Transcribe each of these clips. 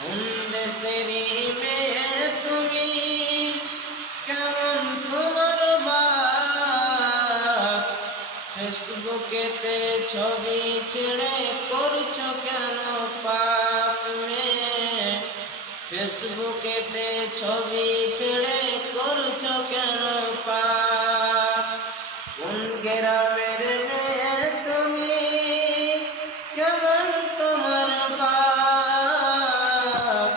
কোন দেশেরই মেয়ে তুমি, কেমন তোমার বাপ? ফেসবুকেতে ছবি ছেড়ে করছো কেন পাপ মেয়ে? ফেসবুকেতে ছবি ছেড়ে করছো কেন পাপ? কোন গ্রামের মেয়ে তুমি, কেমন তোমার বাপ?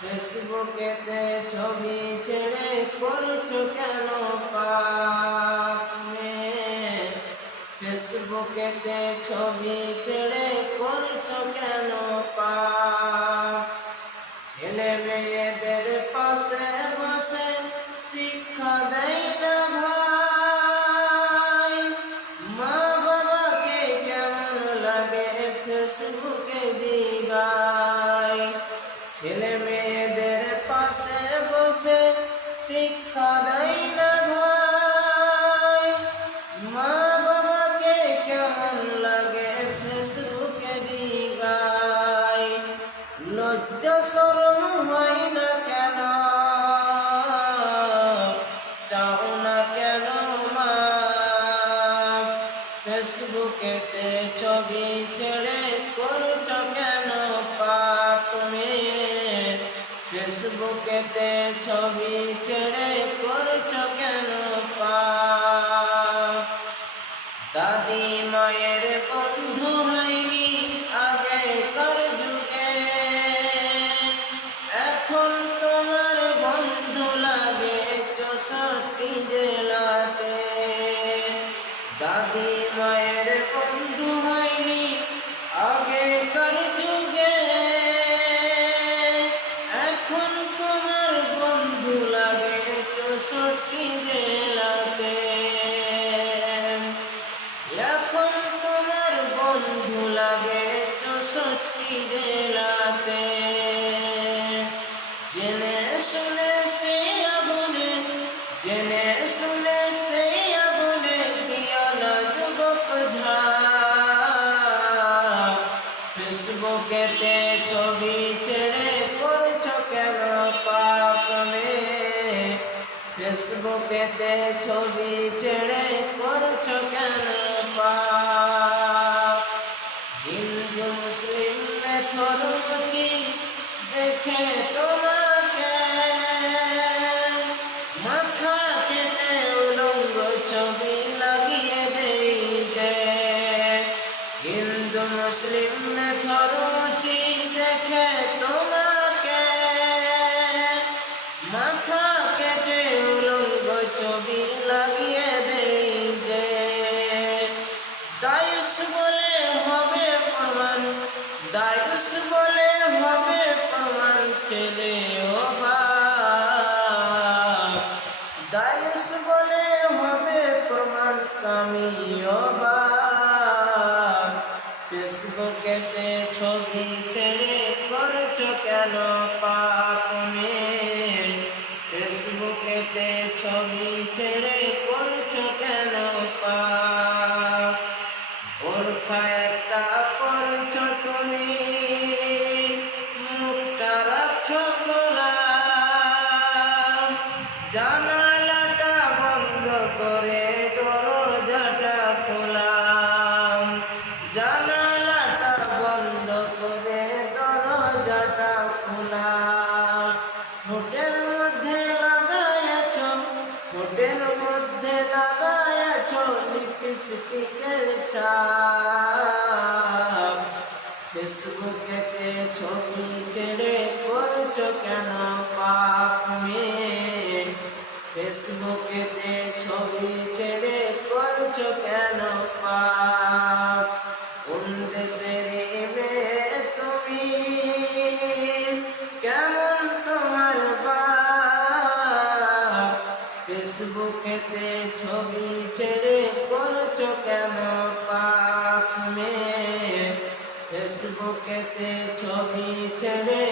ফেসবুকেতে ছবি ছেড়ে করছো কেন পাপ মেয়ে? ফেসবুকেতে ছবি ছেড়ে করছো কেন পাপ? ছেলে মেয়েদের পাশে বসে শিক্ষা দেয় না ভাই, মা বাবাকে কেমন লাগে ফেসবুকে জিগায়। ছেলে মেয়েদের পাশে বসে শিক্ষা দেয় না ভাই, মা বাবাকে কেমন লাগে ফেসবুকে জিগায়। লজ্জা শরম হয় না কেন, চাও না কেন মা? ফেসবুকেতে ছবি ছেড়ে করছো কেন পাপ মেয়ে? ফেসবুকেতে ছবি ছেড়ে করছো কেন পাপ? দাদি মায়ের বন্ধু হয়নি আগেকার যুগে, এখন তোমার বন্ধু লাগে 64 জেলাতে। দাদি মায়ের বন্ধু হয়নি আগেকার যুগে, এখন তোমার বন্ধু লাগে 64 জেলাতে। এখন তোমার বন্ধু লাগে 64 জেলাতে। জেনে শুনে সেই আগুনে, জেনে শুনে সেই আগুনে দিও না যুবক ঝাঁপ। ফেসবুকেতে ছবি ছেড়ে করছো কেন পাপ মেয়ে? ফেসবুকেতে ছবি ছেড়ে করছো কেন পাপ? হিন্দু মুসলিম ধর্মচি দেখে তোমাকে মাথা কেটে উলঙ্গ ছবি লাগিয়ে দেই যে। হিন্দু মুসলিম ধর্মচি দেখে তোমাকে মাথা কেটে উলঙ্গ ছবি লাগিয়ে দেই যে। দায়ুস বলে হবে প্রমাণ, দায়ুস বলে হবে প্রমাণ ছেলে ও বাপ। দায়ুস বলে হবে প্রমাণ স্বামী ও বাপ। ফেসবুকেতে ছবি ছেড়ে করছো কেন পাপ মেয়ে? ফেসবুকেতে ছবি ছেড়ে করছো কেন পাপ? বোরখা একটা পরছো তুমি, মুখটা রাখছো খোলা, জানালাটা বন্ধ করে দরজাটা খোলা। জানালাটা বন্ধ করে দরজাটা খোলা। ঠোঁটের মধ্যে লাগাইছো, ঠোঁটের মধ্যে লাগাইছো লিপস্টিকের ছাপ। ফেসবুকেতে ছবি ছেড়ে করছো কেন পাপ মেয়ে? ফেসবুকেতে ছবি ছেড়ে করছো কেন পাপ? কোন দেশের মেয়ে তুমি, কেমন তোমার বাপ? ফেসবুকেতে ছবি ছেড়ে করছো কেন পাপ মেয়ে? ফেসবুকেতে ছবি ছেড়ে